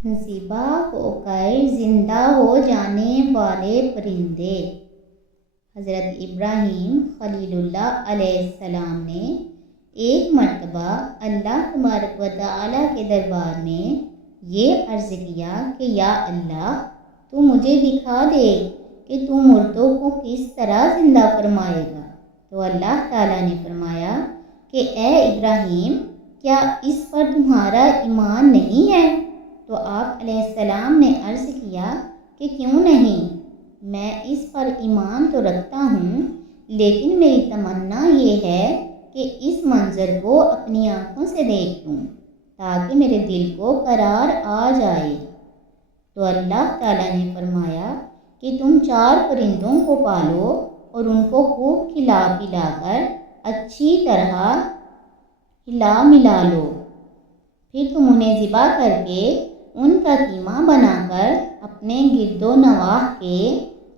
ذبح ہو کر زندہ ہو جانے والے پرندے۔ حضرت ابراہیم خلیل اللہ علیہ السلام نے ایک مرتبہ اللہ تبارک و تعالیٰ کے دربار میں یہ عرض کیا کہ یا اللہ، تو مجھے دکھا دے کہ تو مردوں کو کس طرح زندہ فرمائے گا۔ تو اللہ تعالیٰ نے فرمایا کہ اے ابراہیم، کیا اس پر تمہارا ایمان نہیں ہے؟ تو آپ علیہ السلام نے عرض کیا کہ کیوں نہیں، میں اس پر ایمان تو رکھتا ہوں، لیکن میری تمنا یہ ہے کہ اس منظر کو اپنی آنکھوں سے دیکھ لوں تاکہ میرے دل کو قرار آ جائے۔ تو اللہ تعالیٰ نے فرمایا کہ تم 4 پرندوں کو پالو اور ان کو خوب کھلا پلا کر اچھی طرح ہلا ملا لو، پھر تم انہیں ذبح کر کے ان کا قیمہ بنا کر اپنے گرد و نواح کے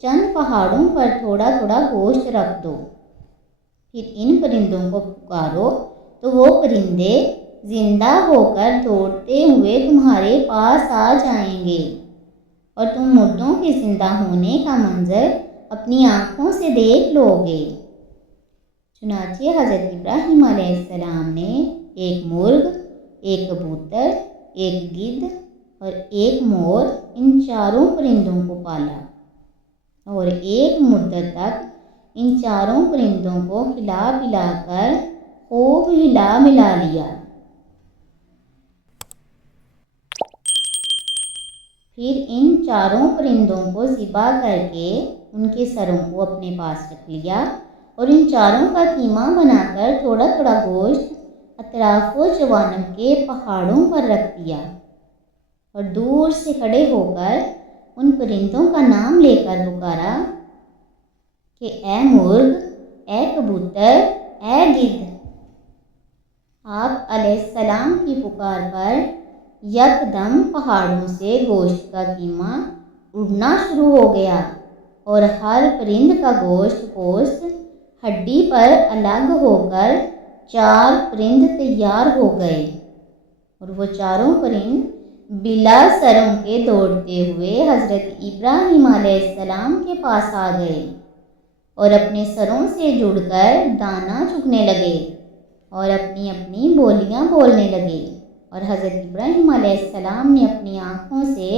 چند پہاڑوں پر تھوڑا تھوڑا گوشت رکھ دو۔ پھر ان پرندوں کو پکارو تو وہ پرندے زندہ ہو کر دوڑتے ہوئے تمہارے پاس آ جائیں گے اور تم مردوں کے زندہ ہونے کا منظر اپنی آنکھوں سے دیکھ لو گے۔ چنانچہ حضرت ابراہیم علیہ السلام نے ایک مرغ، ایک کبوتر، ایک گدھ اور ایک مور، ان 4 پرندوں کو پالا اور ایک مدت تک ان 4 پرندوں کو کھلا پلا کر خوب ہلا ملا لیا۔ پھر ان 4 پرندوں کو ذبح کر کے ان کے سروں کو اپنے پاس رکھ لیا اور ان 4 کا قیمہ بنا کر تھوڑا تھوڑا گوشت اطراف و جوانب کے پہاڑوں پر رکھ دیا اور دور سے کھڑے ہو کر ان پرندوں کا نام لے کر پکارا کہ اے مرغ، اے کبوتر، اے گدھ۔ آپ علیہ السلام کی پکار پر یکدم پہاڑوں سے گوشت کا قیمہ اڑنا شروع ہو گیا اور ہر پرند کا گوشت پوست ہڈی پر الگ ہو کر 4 پرند تیار ہو گئے اور وہ 4 پرند بلا سروں کے دوڑتے ہوئے حضرت ابراہیم علیہ السلام کے پاس آ گئے اور اپنے سروں سے جڑ کر دانا چگنے لگے اور اپنی اپنی بولیاں بولنے لگے، اور حضرت ابراہیم علیہ السلام نے اپنی آنکھوں سے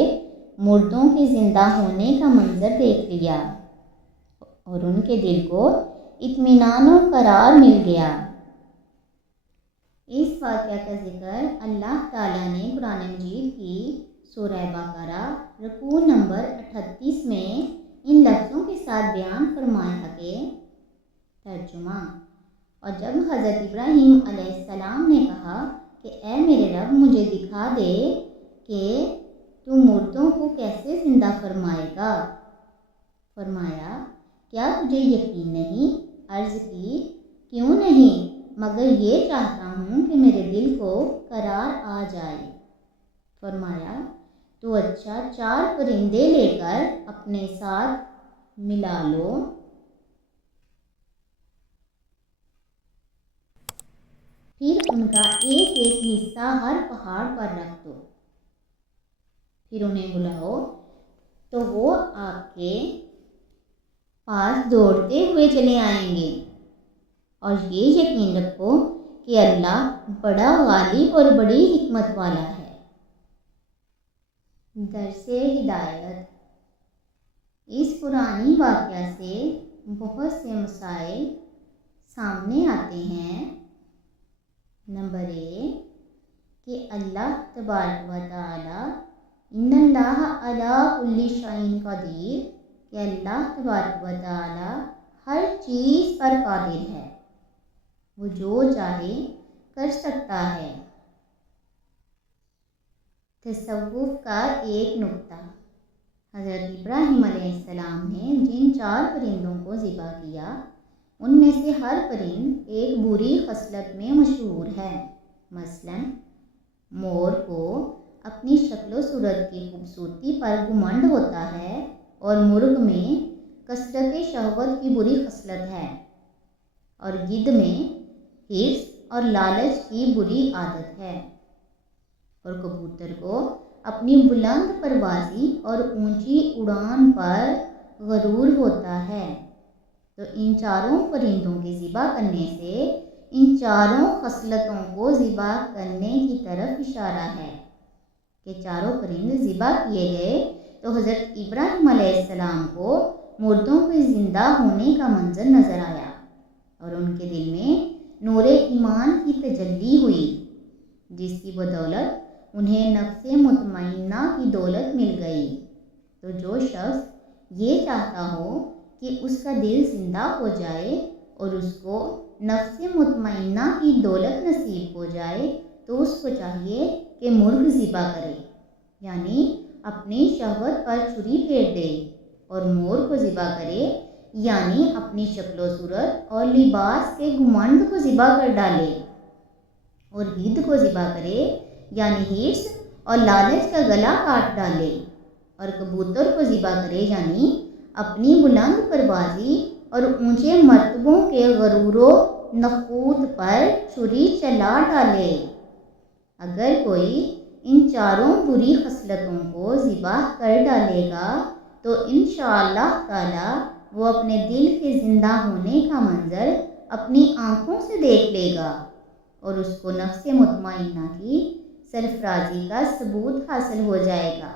مردوں کے زندہ ہونے کا منظر دیکھ لیا اور ان کے دل کو اطمینان و قرار مل گیا۔ اس واقعہ کا ذکر اللہ تعالیٰ نے قرآن مجید کی سورہ بقرہ رکوع نمبر 38 میں ان لفظوں کے ساتھ بیان فرمایا کہ ترجمہ: اور جب حضرت ابراہیم علیہ السلام نے کہا کہ اے میرے رب، مجھے دکھا دے کہ تو مردوں کو کیسے زندہ فرمائے گا، فرمایا کیا تجھے یقین نہیں؟ عرض کی کیوں نہیں، مگر یہ چاہتا ہوں کہ میرے دل کو قرار آ جائے۔ فرمایا تو اچھا 4 پرندے لے کر اپنے ساتھ ملا لو، پھر ان کا ایک ایک حصہ ہر پہاڑ پر رکھ دو، پھر انہیں بلاؤ تو وہ آپ کے پاس دوڑتے ہوئے چلے آئیں گے، اور یہ یقین رکھو کہ اللہ بڑا غالب اور بڑی حکمت والا ہے۔ درس ہدایت: اس پرانی واقعہ سے بہت سے مسائل سامنے آتے ہیں۔ نمبر 1 کہ اللہ تبارک و تعالی ان اللہ علی کل شیء قدیر، کہ اللہ تبارک و تعالی ہر چیز پر قادر ہے، وہ جو چاہے کر سکتا ہے۔ تصوف کا ایک نکتہ: حضرت ابراہیم علیہ السلام نے جن 4 پرندوں کو ذبح کیا ان میں سے ہر پرند ایک بری خصلت میں مشہور ہے۔ مثلا مور کو اپنی شکل و صورت کی خوبصورتی پر گھمنڈ ہوتا ہے اور مرغ میں کثرت شہوت کی بری خصلت ہے، اور گدھ میں حرص اور لالچ کی بری عادت ہے، اور کبوتر کو اپنی بلند پروازی اور اونچی اڑان پر غرور ہوتا ہے۔ تو ان چاروں پرندوں کے ذبح کرنے سے ان چاروں خصلتوں کو ذبح کرنے کی طرف اشارہ ہے کہ چاروں پرند ذبح کیے گئے تو حضرت ابراہیم علیہ السلام کو مردوں کے زندہ ہونے کا منظر نظر آیا اور ان کے دل میں نور ایمان کی تجلی ہوئی، جس کی بدولت انہیں نفس مطمئنہ کی دولت مل گئی۔ تو جو شخص یہ چاہتا ہو کہ اس کا دل زندہ ہو جائے اور اس کو نفس مطمئنہ کی دولت نصیب ہو جائے تو اس کو چاہیے کہ مرغ ذبح کرے، یعنی اپنی شہوت پر چھری پھیر دے، اور مور کو ذبح کرے یعنی اپنی شکل و صورت اور لباس کے گھمنڈ کو ذبح کر ڈالے، اور گدھ کو ذبح کرے یعنی حرص اور لالچ کا گلا کاٹ ڈالے، اور کبوتر کو ذبح کرے یعنی اپنی بلند پروازی اور اونچے مرتبوں کے غرور و نخوت پر چھری چلا ڈالے۔ اگر کوئی ان چاروں بری خصلتوں کو ذبح کر ڈالے گا تو انشاءاللہ تعالی وہ اپنے دل کے زندہ ہونے کا منظر اپنی آنکھوں سے دیکھ لے گا اور اس کو نفس مطمئنہ کی سرفرازی کا ثبوت حاصل ہو جائے گا۔